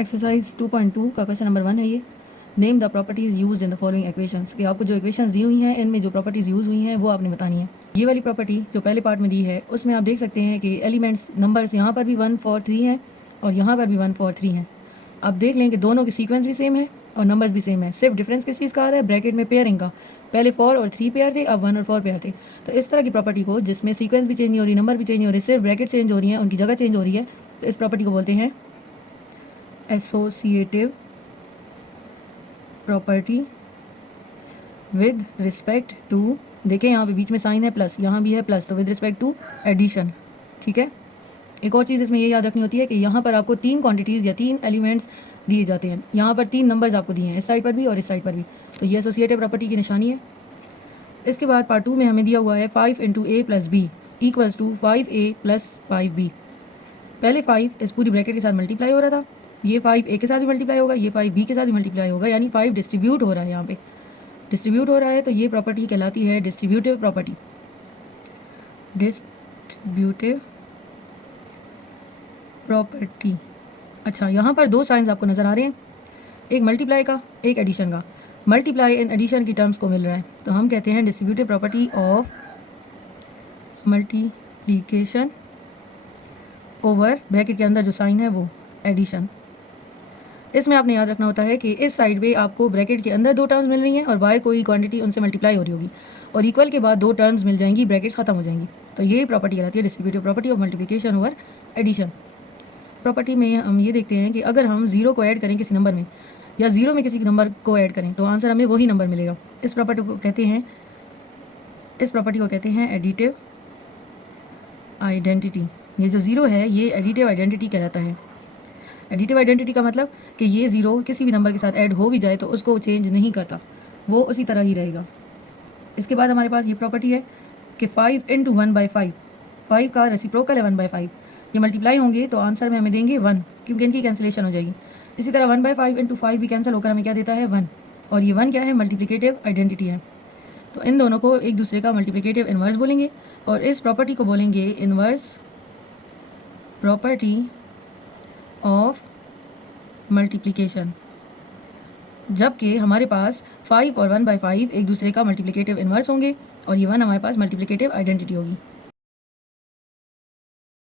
Exercise 2.2 का question number 1 है ये। Name the properties use in the following equations, कि आपको जो इक्वेशंस दी हुई हैं इनमें जो प्रॉपर्टीज़ यूज़ हुई हैं वो आपने बतानी है। ये वाली प्रॉपर्टी जो पहले पार्ट में दी है उसमें आप देख सकते हैं कि एलिमेंट्स नंबर्स यहाँ पर भी 1 4 3 हैं और यहाँ पर भी 1 4 3 हैं। आप देख लें कि दोनों की सीक्वेंस भी सेम है और नंबर्स भी सेम है, सिर्फ डिफरेंस किस चीज़ का आ रहा है, ब्रैकेट में पेयरिंग का। पहले 4 और 3 पेयर थे, अब 1 और 4 पेयर थे। तो इस तरह की प्रॉपर्टी को जिसमें सीक्वेंस भी चेंज नहीं हो रही, नंबर भी चेंज नहीं हो रही, सिर्फ ब्रैकेट चेंज हो रही है, उनकी जगह चेंज हो रही है, तो इस प्रॉपर्टी को बोलते हैं associative property with respect to, देखें यहाँ पे बीच में साइन है प्लस, यहाँ भी है प्लस, तो विद रिस्पेक्ट टू एडिशन। ठीक है। एक और चीज़ इसमें ये याद रखनी होती है कि यहाँ पर आपको 3 क्वांटिटीज़ या 3 एलिमेंट्स दिए जाते हैं। यहाँ पर 3 नंबर्स आपको दिए हैं, इस साइड पर भी और इस साइड पर भी, तो ये एसोसिएटिव प्रॉपर्टी की निशानी है। इसके बाद पार्ट 2 में हमें दिया हुआ है 5 × a + b equals to 5a + 5b। पहले 5 इस पूरी ब्रैकेट के साथ मल्टीप्लाई हो रहा था, ये 5 a के साथ भी मल्टीप्लाई होगा, ये 5 b के साथ भी मल्टीप्लाई होगा, यानी 5 डिस्ट्रीब्यूट हो रहा है, यहाँ पे डिस्ट्रीब्यूट हो रहा है, तो ये प्रॉपर्टी कहलाती है डिस्ट्रीब्यूटिव प्रॉपर्टी। Distributive property. अच्छा, यहाँ पर 2 साइंस आपको नज़र आ रहे हैं, एक मल्टीप्लाई का, एक एडिशन का। मल्टीप्लाई एंड एडिशन की टर्म्स को मिल रहा है, तो हम कहते हैं distributive property of multiplication over bracket के अंदर जो साइन है वो एडिशन। इसमें आपने याद रखना होता है कि इस साइड पे आपको ब्रैकेट के अंदर 2 टर्म्स मिल रही हैं और बाय कोई क्वांटिटी उनसे मल्टीप्लाई हो रही होगी, और इक्वल के बाद 2 टर्म्स मिल जाएंगी, ब्रैकेट्स खत्म हो जाएंगी, तो ये प्रॉपर्टी कहलाती है distributive property of multiplication over addition. Property में हम ये देखते हैं कि अगर हम 0 को ऐड करें किसी नंबर में या 0 में किसी नंबर को ऐड करें तो आंसर हमें वही नंबर मिलेगा। इस प्रॉपर्टी को कहते हैं एडिटिव आइडेंटिटी। ये जो 0 है ये एडिटिव आइडेंटिटी कहलाता है। एडिटिव आइडेंटिटी का मतलब कि ये 0 किसी भी नंबर के साथ ऐड हो भी जाए तो उसको चेंज नहीं करता, वो उसी तरह ही रहेगा। इसके बाद हमारे पास ये प्रॉपर्टी है कि 5 × 1/5, 5 का रेसिप्रोकल है 1/5, ये मल्टीप्लाई होंगे तो आंसर में हमें देंगे 1, क्योंकि इनकी कैंसिलेशन हो जाएगी। इसी तरह 1/5 × 5 भी कैंसिल होकर हमें क्या देता है 1, और ये 1 क्या है, मल्टीप्लिकेटिव आइडेंटिटी है। तो इन दोनों को एक दूसरे का मल्टीप्लिकेटिव इन्वर्स बोलेंगे और इस प्रॉपर्टी को बोलेंगे इन्वर्स प्रॉपर्टी ऑफ मल्टीप्लिकेशन। जबकि हमारे पास 5 और 1/5 एक दूसरे का मल्टीप्लिकेटिव इन्वर्स होंगे और ये 1 हमारे पास मल्टीप्लिकेटिव आइडेंटिटी होगी।